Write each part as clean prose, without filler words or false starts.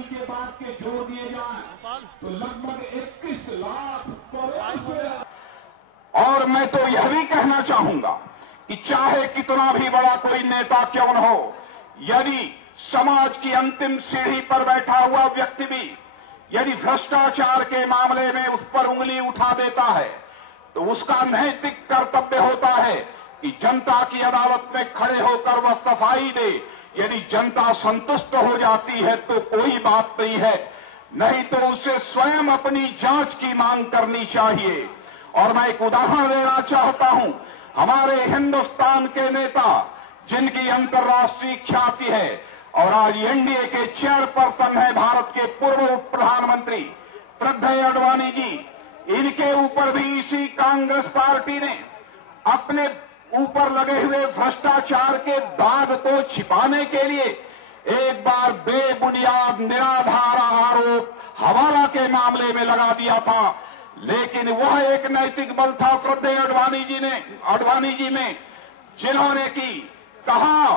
आबादी के बाद के जोड़ दिए जाएं तो लगभग 21 लाख करोड़ से। और मैं तो यह भी कहना चाहूंगा कि चाहे कितना भी बड़ा कोई नेता क्यों न हो, यदि समाज की अंतिम सीढ़ी पर बैठा हुआ व्यक्ति भी यदि भ्रष्टाचार के मामले में उस पर उंगली उठा देता है तो उसका नैतिक कर्तव्य होता है कि जनता की अदालत में खड़े होकर वह सफाई दे। यदि जनता संतुष्ट हो जाती है तो कोई बात नहीं है, नहीं तो उसे स्वयं अपनी जांच की मांग करनी चाहिए। और मैं एक उदाहरण देना चाहता हूं, हमारे हिंदुस्तान के नेता जिनकी अंतर्राष्ट्रीय ख्याति है और आज एनडीए के चेयरपर्सन है भारत के पूर्व प्रधानमंत्री श्रद्धेय अडवाणी जी, इनके ऊपर भी इसी कांग्रेस पार्टी ने अपने ऊपर लगे हुए भ्रष्टाचार के दाग को छिपाने के लिए एक बार बेबुनियाद निराधार आरोप हवाला के मामले में लगा दिया था। लेकिन वह एक नैतिक बल था श्रद्धेय अडवाणी जी में, जिन्होंने कहा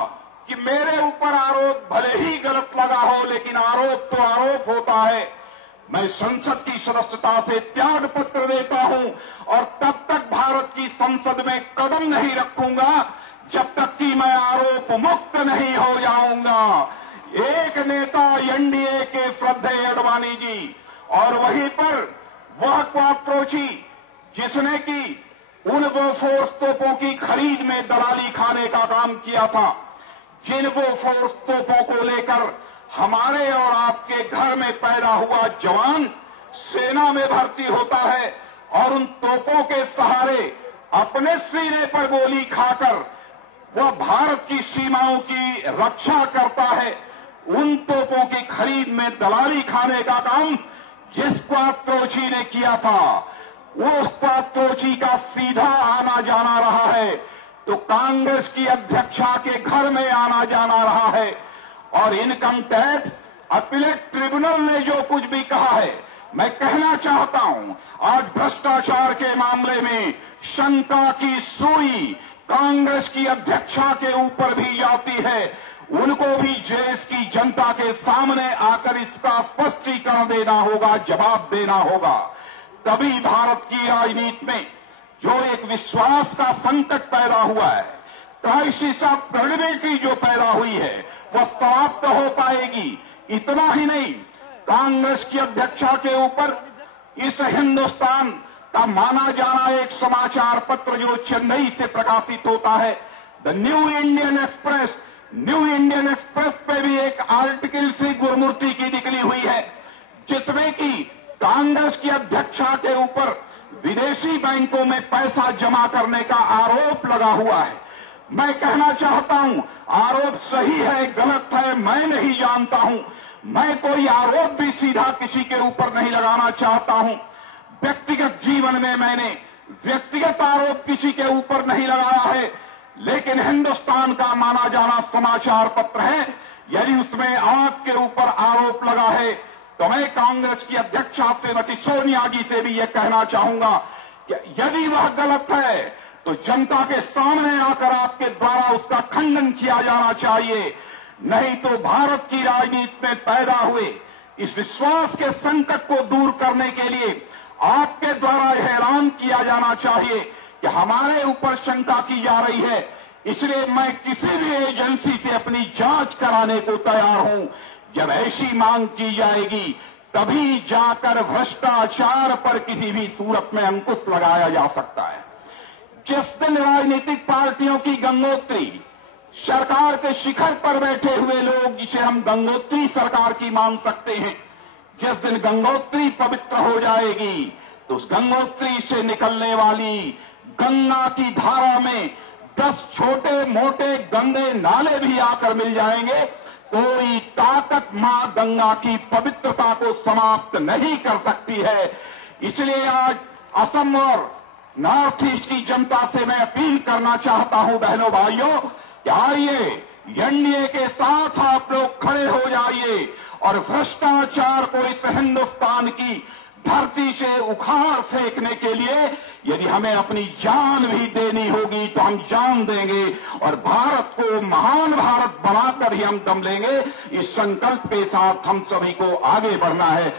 कि मेरे ऊपर आरोप भले ही गलत लगा हो लेकिन आरोप तो आरोप होता है। मैं संसद की सदस्यता से त्याग पत्र देता हूं और तब तक भारत की संसद में कदम नहीं रखूंगा जब तक कि मैं आरोप मुक्त नहीं हो जाऊंगा। एक नेता एनडीए के श्रद्धेय अडवाणी जी, और वहीं पर वह क्वात्रोची जिसने कि उन बोफोर्स तोपों की खरीद में दलाली खाने का काम किया था, जिन बोफोर्स तोपों को लेकर हमारे और आपके घर में पैदा हुआ जवान सेना में भर्ती होता है और उन तोपों के सहारे अपने सीने पर गोली खाकर वह भारत की सीमाओं की रक्षा करता है। उन तोपों की खरीद में दलाली खाने का काम जिस क्वात्रोची ने किया था, उस क्वात्रोची का सीधा आना जाना रहा है तो कांग्रेस की अध्यक्षा के घर में आना जाना रहा है। और इनकम टैक्स अपीलेट ट्रिब्यूनल ने जो कुछ भी कहा है, मैं कहना चाहता हूं आज भ्रष्टाचार के मामले में शंका की सुई कांग्रेस की अध्यक्षा के ऊपर भी जाती है। उनको भी देश की जनता के सामने आकर इसका स्पष्टीकरण देना होगा, जवाब देना होगा। तभी भारत की राजनीति में जो एक विश्वास का संकट पैदा हुआ है, क्राइसिस ऑफ क्रेडिबिलिटी जो पैदा हुई है, वह समाप्त हो पाएगी। इतना ही नहीं, कांग्रेस की अध्यक्षा के ऊपर इस हिंदुस्तान का माना जाना एक समाचार पत्र जो चेन्नई से प्रकाशित होता है, the new Indian express, new Indian express पे भी एक आर्टिकल से गुरमूर्ति की निकली हुई है जिसमें कि कांग्रेस की अध्यक्षा के ऊपर विदेशी बैंकों में पैसा जमा करने का आरोप लगा हुआ है। मैं कहना चाहता हूं, आरोप सही है गलत है मैं नहीं जानता हूं, मैं कोई आरोप भी सीधा किसी के ऊपर नहीं लगाना चाहता हूं। व्यक्तिगत जीवन में मैंने व्यक्तिगत आरोप किसी के ऊपर नहीं लगाया है, लेकिन हिंदुस्तान का माना जाना समाचार पत्र है, यदि उसमें आपके ऊपर आरोप लगा है तो मैं कांग्रेस की अध्यक्षा श्रीमती सोनिया जी से भी यह कहना चाहूंगा कि यदि वह गलत है तो जनता के सामने आकर आपके द्वारा उसका खंडन किया जाना चाहिए। नहीं तो भारत की राजनीति में पैदा हुए इस विश्वास के संकट को दूर करने के लिए आपके द्वारा ऐलान किया जाना चाहिए कि हमारे ऊपर शंका की जा रही है, इसलिए मैं किसी भी एजेंसी से अपनी जांच कराने को तैयार हूं। जब ऐसी मांग की जाएगी तभी जाकर भ्रष्टाचार पर किसी भी सूरत में अंकुश लगाया जा सकता है। जिस दिन राजनीतिक पार्टियों की गंगोत्री सरकार के शिखर पर बैठे हुए लोग, जिसे हम गंगोत्री सरकार की मान सकते हैं, जिस दिन गंगोत्री पवित्र हो जाएगी तो उस गंगोत्री से निकलने वाली गंगा की धारा में 10 छोटे मोटे गंदे नाले भी आकर मिल जाएंगे, कोई ताकत मां गंगा की पवित्रता को समाप्त नहीं कर सकती है। इसलिए आज असम और नॉर्थ ईस्ट की जनता से मैं अपील करना चाहता हूं, बहनों भाइयों, कि आइए एनडीए के साथ आप लोग खड़े हो जाइए और भ्रष्टाचार को इस हिंदुस्तान की धरती से उखाड़ फेंकने के लिए यदि हमें अपनी जान भी देनी होगी तो हम जान देंगे और भारत को महान भारत बनाकर ही हम दम लेंगे। इस संकल्प के साथ हम सभी को आगे बढ़ना है।